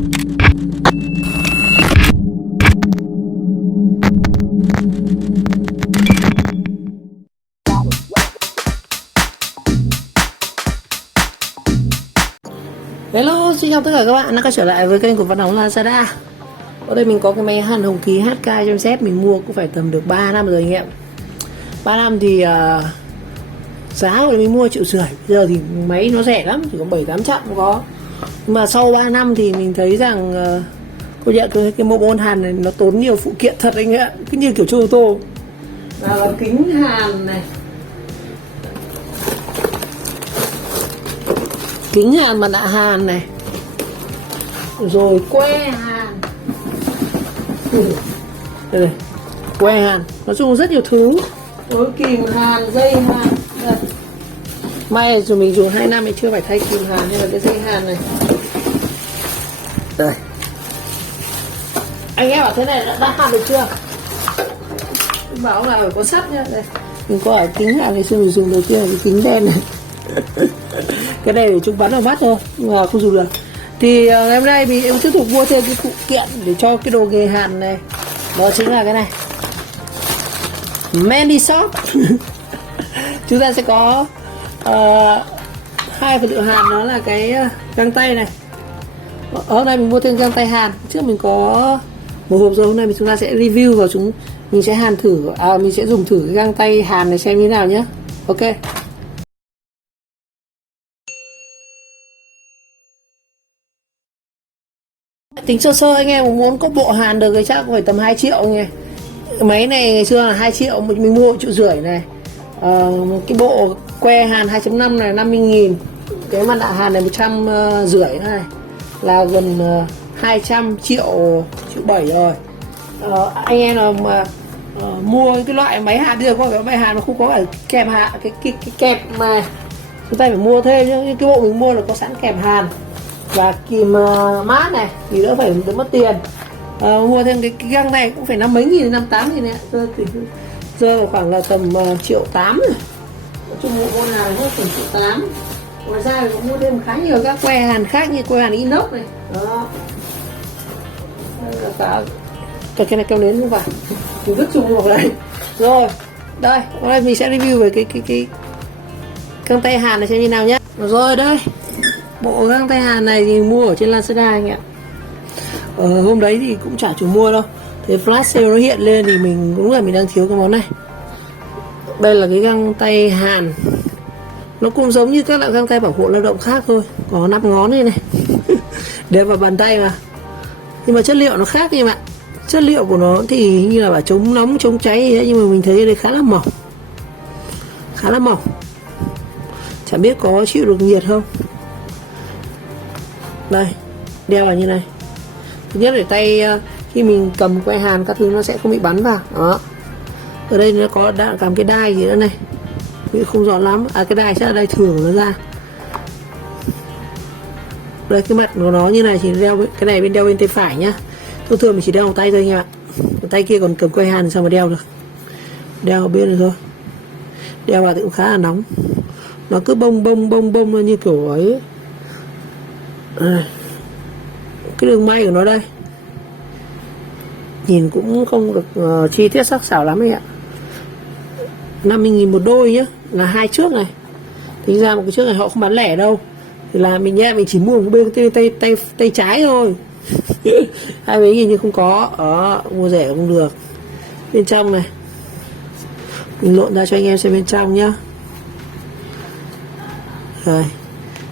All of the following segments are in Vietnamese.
Hello, xin chào tất cả các bạn đã quay trở lại với kênh của Văn Hồng Lazada. Ở đây mình có cái máy hàn Hồng Kỳ HK100Z, mình mua cũng phải tầm được 3 năm rồi anh em. 3 năm thì giá của mình mua 1,5 triệu. Bây giờ thì máy nó rẻ lắm, chỉ có 700-800 cũng có. Nhưng mà sau 3 năm thì mình thấy rằng cô nhận cái bộ môn hàn này nó tốn nhiều phụ kiện thật anh ạ. Cứ như kiểu chơi ô tô là kính hàn này, kính hàn, mặt nạ hàn này, rồi que hàn, đây này, que hàn, nói chung rất nhiều thứ, rồi kìm hàn, dây hàn. Đây. May rồi mình dùng 2 năm thì chưa phải thay kìm hàn hay là cái dây hàn này. Đây, anh em bảo thế này đã hàn được chưa? Mình bảo là phải có sắt nhá. Đây, mình có ở kính hàn ngày xưa mình dùng đầu tiên là cái kính đen này. Cái này để chúng bắn vào mắt thôi nhưng mà không dùng được. Thì ngày hôm nay em tiếp tục mua thêm cái phụ kiện để cho cái đồ nghề hàn này, đó chính là cái này, Mandy Shop. Chúng ta sẽ có hai vật liệu hàn, đó là cái găng tay này. Hôm nay mình mua thêm găng tay hàn, trước mình có một hộp rồi, hôm nay chúng ta sẽ review và mình sẽ hàn thử, mình sẽ dùng thử cái găng tay hàn này xem như thế nào nhé. Ok. Tính sơ sơ anh em muốn có bộ hàn được thì chắc phải tầm 2 triệu nghe. Máy này ngày xưa là 2 triệu, mình mua 1,5 triệu này. Cái bộ que hàn 2.5 này 50.000. Cái mặt nạ hàn này 150 này là gần 200 triệu, 1,7 triệu rồi. Anh em nào mà mua cái loại máy hàn, bây giờ có cái máy hàn nó không có phải kèm hàn, cái kẹp mà chúng ta phải mua thêm chứ. Cái bộ mình mua là có sẵn kèm hàn và kìm mát này thì đỡ phải mất tiền. Mua thêm cái găng này cũng phải 5 mấy nghìn, 58 nghìn này, rơi vào khoảng là tầm 1,8 triệu rồi. Nói chung bộ con nào hết tầm 1,8 triệu. Ngoài ra thì cũng mua thêm khá nhiều các que hàn khác như que hàn inox này. Đó. Đây là cả cái này keo nến không phải, mình vứt chung vào đây. Rồi, đây, hôm nay mình sẽ review về cái găng tay hàn này xem như nào nhé. Rồi đây, bộ găng tay hàn này thì mua ở trên Lazada anh ạ. Hôm đấy thì cũng chả chủ mua đâu, thế flash sale nó hiện lên thì mình đúng là mình đang thiếu cái món này. Đây là cái găng tay hàn, nó cũng giống như các loại găng tay bảo hộ lao động khác thôi, có 5 ngón này này. Để vào bàn tay mà, nhưng mà chất liệu nó khác em ạ. Chất liệu của nó thì như là bảo chống nóng chống cháy ấy, nhưng mà mình thấy đây khá là mỏng, khá là mỏng, chẳng biết có chịu được nhiệt không. Đây, đeo vào như này, thứ nhất để tay khi mình cầm que hàn các thứ nó sẽ không bị bắn vào. Đó, ở đây nó có cầm cái đai gì nữa này, mình không rõ lắm, cái đai chắc là đai thường của nó ra. Đây, cái mặt của nó như này thì đeo cái này đeo bên tay phải nhá. Thông thường mình chỉ đeo một tay thôi anh em ạ, tay kia còn cầm que hàn thì sao mà đeo được, đeo ở bên này thôi. Đeo vào thì cũng khá là nóng, nó cứ bông nó như kiểu ấy. Cái đường may của nó đây nhìn cũng không được chi tiết sắc sảo lắm anh ạ. 50.000 một đôi nhá, là 2 chiếc này. Tính ra một cái chiếc này họ không bán lẻ đâu, thì là mình chỉ mua một bên tay trái thôi. 20 nghìn nhưng không có. Đó, mua rẻ cũng được. Bên trong này mình lộn ra cho anh em xem bên trong nhá. Rồi,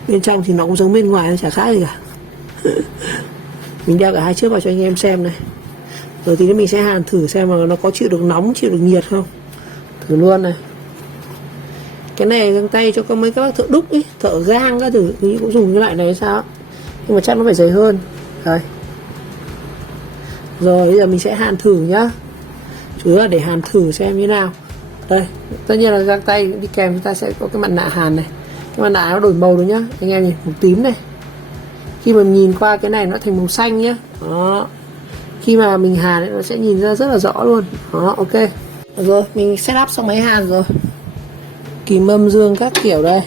bên trong thì nó cũng giống bên ngoài, nó chả khác gì cả. Mình đeo cả 2 chiếc vào cho anh em xem này. Rồi thì mình sẽ hàn thử xem mà nó có chịu được nóng, chịu được nhiệt không. Thử luôn này. Cái này găng tay cho mấy các bác thợ đúc ấy, thợ gang các thử cũng dùng cái loại này hay sao. Nhưng mà chắc nó phải dày hơn. Đây. Rồi bây giờ mình sẽ hàn thử nhá. Chủ yếu là để hàn thử xem như nào. Đây, tất nhiên là găng tay đi kèm chúng ta sẽ có cái mặt nạ hàn này. Cái mặt nạ nó đổi màu rồi nhá. Anh em nhìn, màu tím này. Khi mà nhìn qua cái này nó thành màu xanh nhá. Đó. Khi mà mình hàn ấy, nó sẽ nhìn ra rất là rõ luôn. Đó, ok. Rồi, mình set up xong máy hàn rồi. Kìm âm dương các kiểu đây.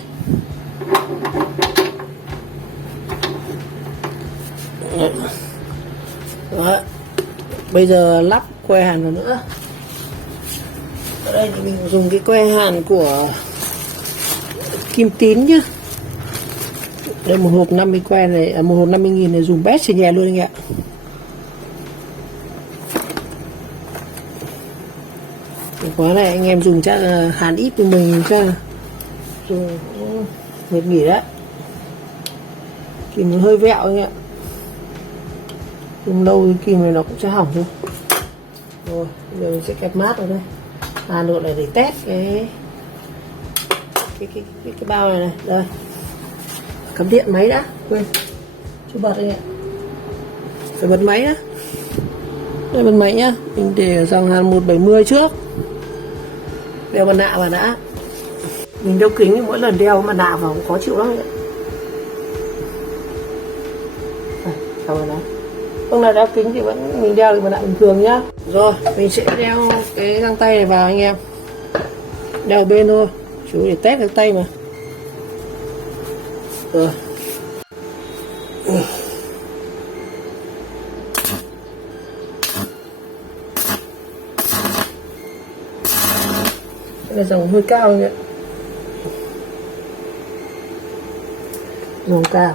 Đó. Bây giờ lắp que hàn vào nữa. Ở đây thì mình dùng cái que hàn của Kim Tín nhá. Đây một hộp 50 que này, một hộp 50.000 này dùng bét xì nhẹ luôn anh ạ. Quá này anh em dùng chắc là hàn ít của mình chắc là dùng mệt nghỉ đấy. Kìm nó hơi vẹo anh ạ. Dùng lâu thì kìm này nó cũng sẽ hỏng thôi. Rồi, bây giờ mình sẽ kẹp mát vào đây. Hàn độ này để test cái bao này này. Đây. Cắm điện máy đã, quên. Chưa bật đây ạ. Phải bật máy đã. Đây bật máy nhá. Mình để ở dòng hàn 170 trước. Đeo mặt nạ vào đã. Mình đeo kính thì mỗi lần đeo mặt nạ vào cũng khó chịu lắm. Sao rồi đó. Không là đeo kính thì vẫn mình đeo được mặt nạ bình thường nhá. Rồi mình sẽ đeo cái găng tay này vào anh em. Đeo bên thôi, chú để test găng tay mà. Rồi. Đây là dòng hơi cao anh ạ. Dòng cao.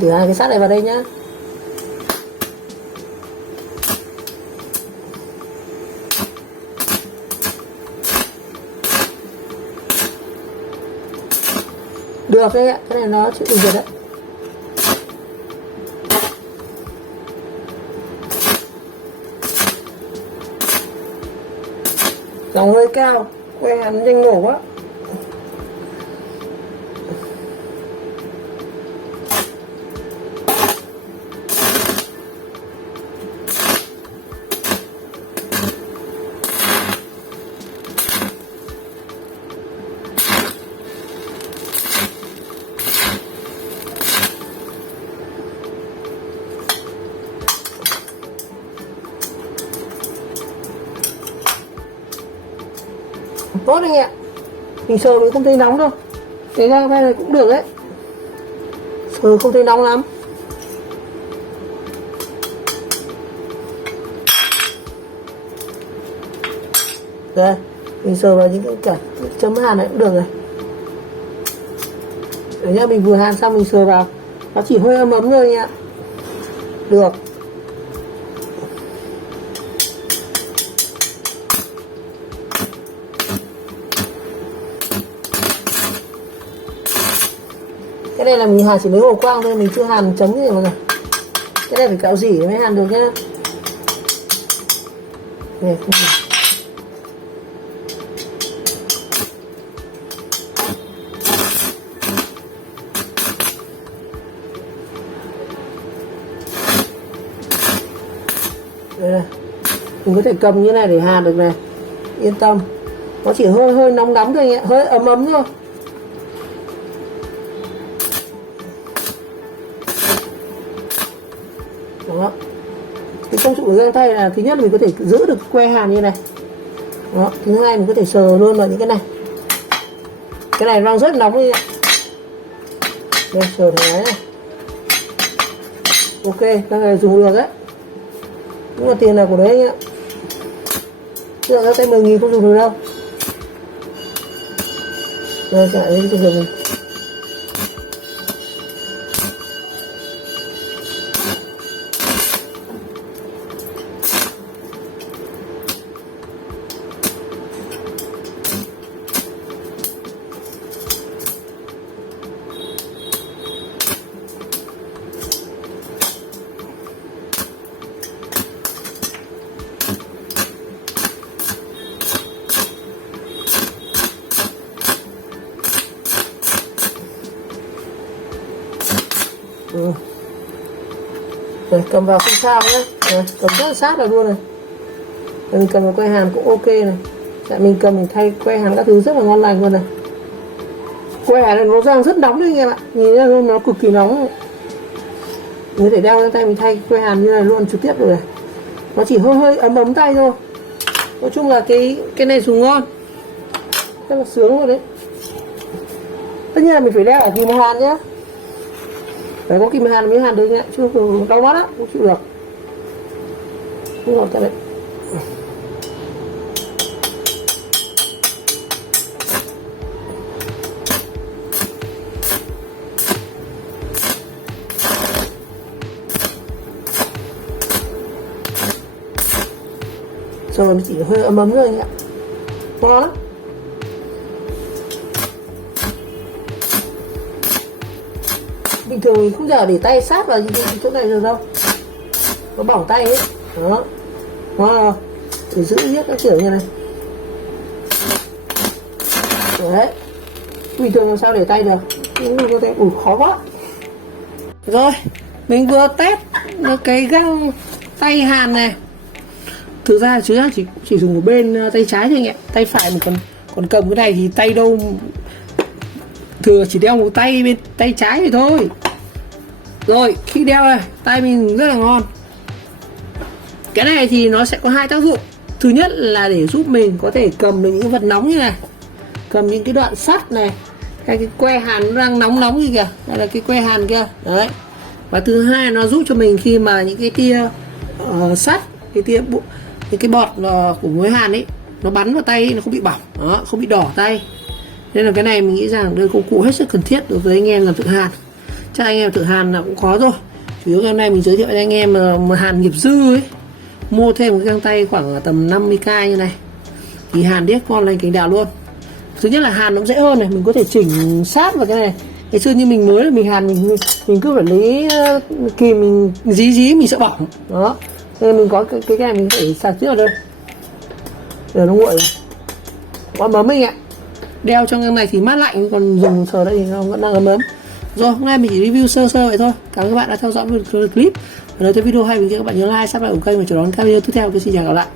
Thử hai cái sắt này vào đây nhá. Được đấy ạ, cái này nó chịu được đấy. Dòng hơi cao, que hàn nhanh nổ quá. Tốt anh ạ. Mình sờ mình không thấy nóng đâu. Cái găng tay này cũng được đấy. Sờ không thấy nóng lắm. Đây, mình sờ vào những cái chấm hàn này cũng được rồi. Đấy nhá, mình vừa hàn xong mình sờ vào. Nó chỉ hơi ấm ấm thôi anh ạ. Được. Cái này là mình hàn chỉ lấy hồ quang thôi, mình chưa hàn chấm gì mà. Cái này phải cạo rỉ mới hàn được nhá. Đây, đây. Mình có thể cầm như này để hàn được này. Yên tâm. Nó chỉ hơi nóng nóng thôi, hơi ấm ấm thôi. Đó. Cái công dụng của găng tay là thứ nhất là mình có thể giữ được que hàn như này. Đó. Thứ hai mình có thể sờ luôn vào những cái này. Cái này đang rất nóng đi ạ. Đây, sờ thoải mái này. Ok, cái này dùng được đấy. Nhưng mà tiền là của đấy anh ạ. Chứ là găng tay 10.000 không dùng được đâu. Rồi, chạy lên cho mình. Rồi, cầm vào không sao nhé. Rồi, cầm rất là sát là luôn này. Rồi, mình cầm vào que hàn cũng ok này. Tại mình cầm mình thay que hàn các thứ rất là ngon lành luôn này. Que hàn này nó đang rất nóng đấy anh em ạ. Nhìn ra luôn nó cực kỳ nóng. Mình có thể đeo lên tay mình thay que hàn như này luôn trực tiếp rồi này. Nó chỉ hơi ấm ấm tay thôi. Nói chung là cái này dùng ngon. Rất là sướng luôn đấy. Tất nhiên là mình phải đeo ở kìm hàn nhá, phải có kìm hàn mới hàn được nhá, chứ đau mắt á không chịu được. Không rồi cho đấy. Rồi nó chỉ hơi ấm ấm thôi anh ạ, ngon lắm. Bình thường mình không giờ để tay sát vào chỗ này được đâu, nó bỏng tay ấy. Đó, ngon, để giữ hết các kiểu như này. Đấy, bình thường làm sao để tay được, mình có thể khó quá. Rồi mình vừa test cái găng tay hàn này. Thực ra chứ chỉ dùng một bên tay trái thôi anh ạ, tay phải mình còn cầm cái này thì tay đâu, thường chỉ đeo một tay bên tay trái thì thôi. Rồi khi đeo này tay mình rất là ngon. Cái này thì nó sẽ có hai tác dụng. Thứ nhất là để giúp mình có thể cầm được những vật nóng như này, cầm những cái đoạn sắt này, hay cái que hàn nó đang nóng như kìa, hay là cái que hàn kia đấy. Và thứ hai nó giúp cho mình khi mà những cái tia sắt, cái tia cái bọt của muối hàn ấy nó bắn vào tay ấy, nó không bị bỏng, đó, không bị đỏ tay. Nên là cái này mình nghĩ rằng đây công cụ hết sức cần thiết đối với anh em làm thợ hàn. Chắc anh em thợ hàn là cũng khó rồi. Chủ yếu hôm nay mình giới thiệu cho anh em mà hàn nghiệp dư ấy, mua thêm cái găng tay khoảng tầm 50k như này thì hàn điếc con lên cành đào luôn. Thứ nhất là hàn nó dễ hơn này, mình có thể chỉnh sát vào cái này. Ngày xưa như mình mới là mình hàn mình cứ phải lấy kìm mình dí mình sợ bỏng đó, nên mình có cái này mình phải sạc trước ở đây để nó nguội rồi. Còn bấm mình ạ, đeo trong cái này thì mát lạnh, còn dùng sờ đây thì nó vẫn đang ấm ấm. Rồi hôm nay mình chỉ review sơ vậy thôi. Cảm ơn các bạn đã theo dõi video clip. Và nếu thấy video hay mình các bạn nhớ like, subscribe ủng kênh và chờ đón các video tiếp theo. Xin chào các bạn.